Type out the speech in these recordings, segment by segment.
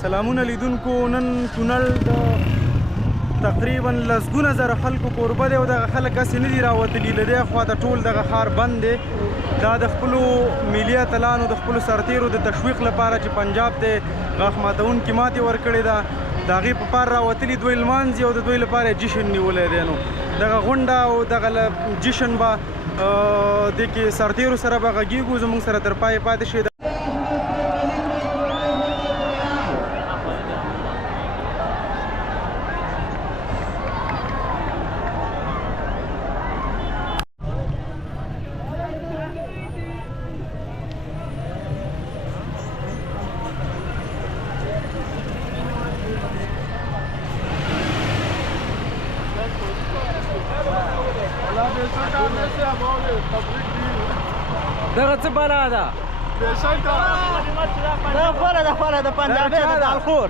سلامونه لیدونکو. نن کونړ د تقریبا لسګونه زره خلکو کوربه دی او دغه خلک هسې نه دي راوتلي. له دې خوا د ټول دغه ښار بند دی. دا د خپلو ملي اتلانو د خپلو سرتیرو د تشویق لپاره چې پنجاب ته غاښ ماتونکې ماتې ورکړې ده، د هغې په پار راوتلي دوی لمانځي او د دوی لپاره جشن نیولی دی. نو دغه غونډه او دغه جشن به دې کې سرتیرو سره به غږېږو. زموږ سره تر پایه پاتې شي. دغه څه بلا ده؟ دا خوله ده، خوله د پنجابي ده، دالخور.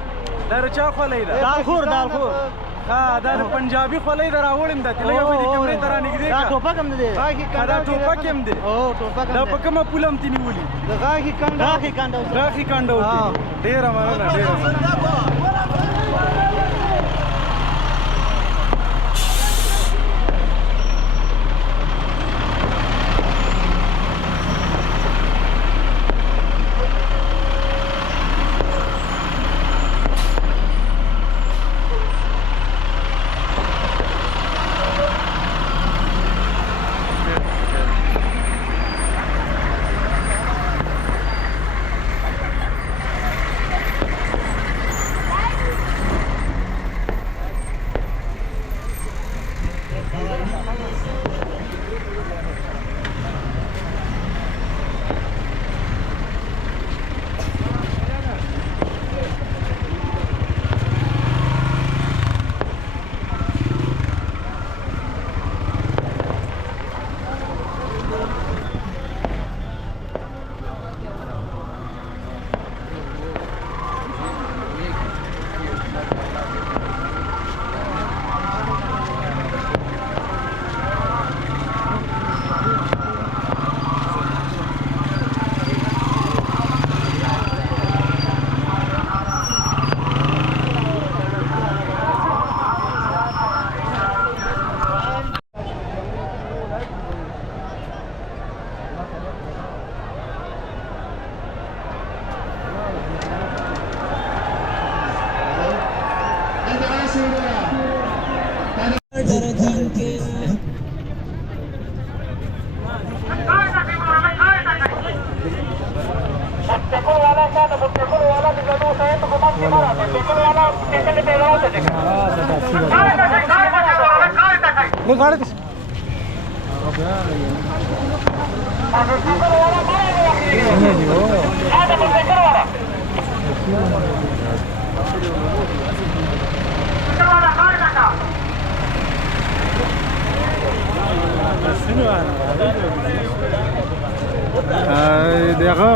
دا د چا خولۍ ده؟ دالخور، دالخور. ها دا د پنجابي خولۍ ده راوړم ده. لږه به دې کمرې ته رانږدې دا کړه. ټوپک هم دی. دا ټوپک هم دی. دا په کومه پوله هم دې نیولي؟ د غاښي کنډو. غاښي کنډو. غاښي کنډو کې. ډېره مننه، ډېره مننه. دغه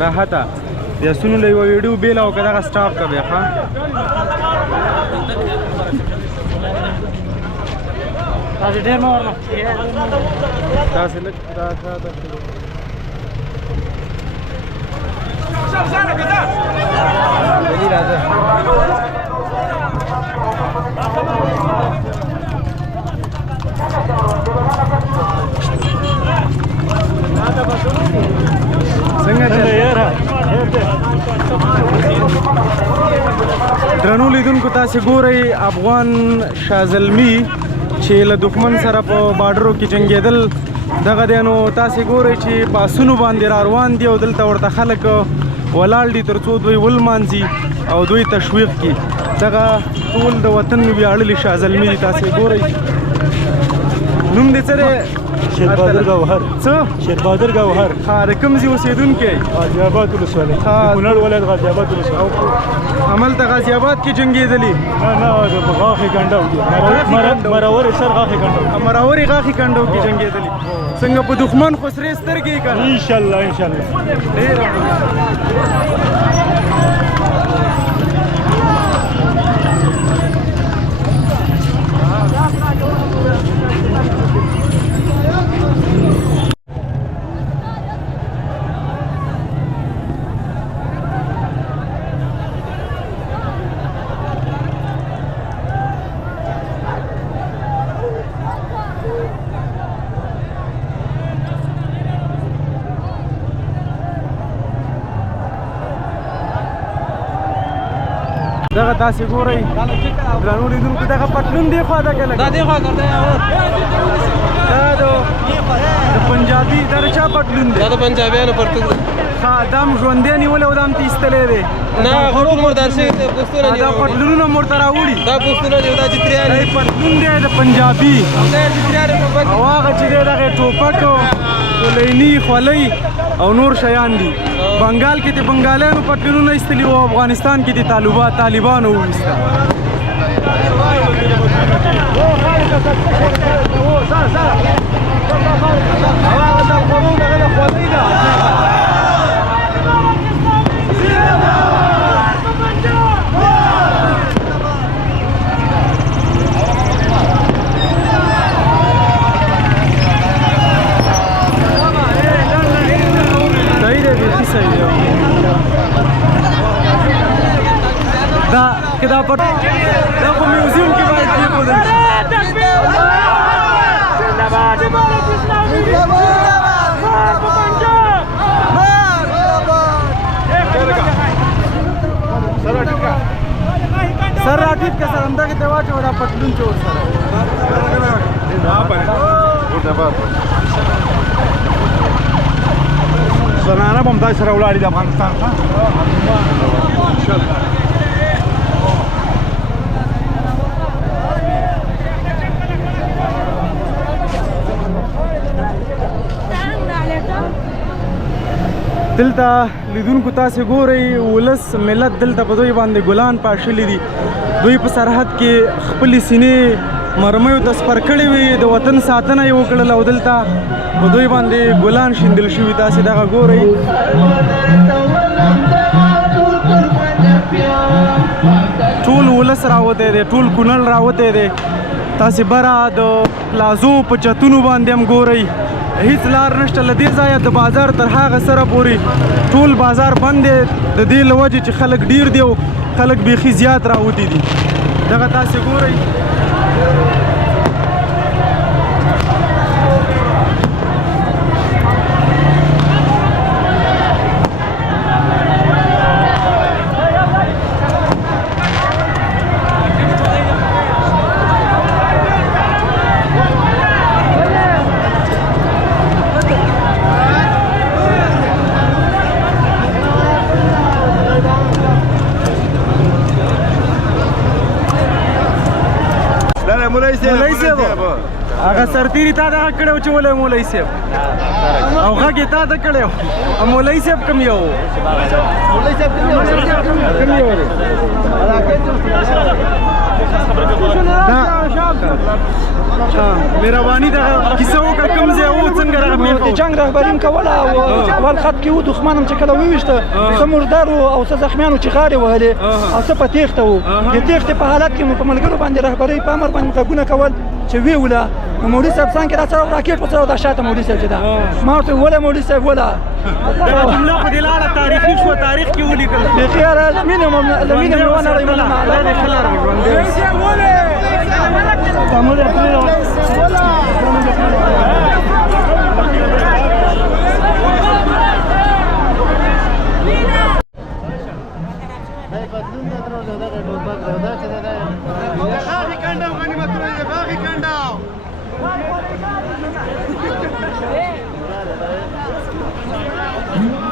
راحته یا سونو له یو ویډیو بیل او کداغه سټاپ کا بیا ښه تاسو ډېر مو ورنه تاسو لک دا ولی راځه څنګه ده یاره درنو لیدونکو تاسو ګورئ افغان شازلمی چې له دښمن سره په بارډرو کې جنګېدل دغه دی. نو تاسو ګورئ چې پاسونو باندې را روان دي او دلته ورته خلک ولاړ دي تر څو دوی ولمانځي او دوی تشویق کړي. دغه ټول د وطن ویاړلي شازلمي دي. تاسو ګورئ نوم دې څه دی؟ شیربهادر گوهر. څه؟ شیربهادر گوهر. ها د کوم ځای اوسېدونکی؟ غازي آباد ولسوالۍ. کونړ ولایت غازي آباد ولسوالۍ. هملته غازي آباد کې جنګېدلي؟ نه د غاښي کنډو کې مرورې سر غاښي کنډو. مرورې غاښي کنډو کې جنګېدلي. څنګه په دښمن خو سرې سترګې یې که نه؟ انشاءالله انشاءالله. ډېره دغه تاسې ګورئ درنو لیدونکو دغه پټلون دې خوا ده که لږ دا د پنجابي دا د چا پټلون دی دا د پنجابیانو پرتوګ دی ښه دا هم ژوندی نیولی او دا هم تیستلی دی نه هغه ټول مردار شوي دي پوستونه دا پټلونونه هم ورته راوړي دا پوستونه دي دا چتریان دا پټلون دی د پنجابي دا چتریان ټوپک او هغه چې دی دغه ټوپک کولیني خولۍ او نور شیان دي بنګال کې د بنګالیانو پټلونونه ایستلي او افغانستان کې د طالبانو وویسته دا پټ دا په میوزیم کې باید کېښودل شي سر راټیټ که سر همدغې ته واچوه دا پټلون چې ورسره زنانه به همداسې راولاړې د افغانستان ته دلته لیدونکو تاسې ګورئ ولس ملت دلته په دوی باندې ګلان پاشلي دي دوی په سرحد کې خپلې سینې مرمیو ته سپر کړې وي د وطن ساتنه یې وکړله او دلته په دوی باندې ګلان شیندل شوي تاسې دغه ګورئ ټول ولس راوتی دی ټول کونړ راوتی دی تاسې بره د پلازو په چتونو باندې هم ګورئ هیڅ لار نشته له دې ځایه د بازار تر هغه سره پورې ټول بازار بند دی د دې له وجې چې خلک ډیر دی او خلک بیخي زیات راوتي دي دغه تاسې ګورئ مولوي صاحب هغه سرتیري تا دغه کړی و چې ولې مولوي صاحب او غږ یې تا ته کړی و مولوي صاحب کوم یو مهرباني دغه کیسه وکړه کوم ځای و څنګه دغه د جنګ رهبري م کوله او اول خط کې و دښمن هم چې کله وویشته څه مردار وو او څه زخمیانو چې غاړې وهلې او څه په تېښته وو د تېښتې په حالت کې مو په ملګرو باندې رهبرۍ په امر باندې غږونه کول چې ویې وله نو مولوي صاحب څنګ کې دا څه راکېټ په څه دا شاته مولوي صاحب چې دا ما ورته وله مولوي صاحب وله دغه جمله خو دې لاړه تاریخي شوه تاریخ کې ولیکل بیخي له مینې مې ونړئ الله دې ښه لاره Hey!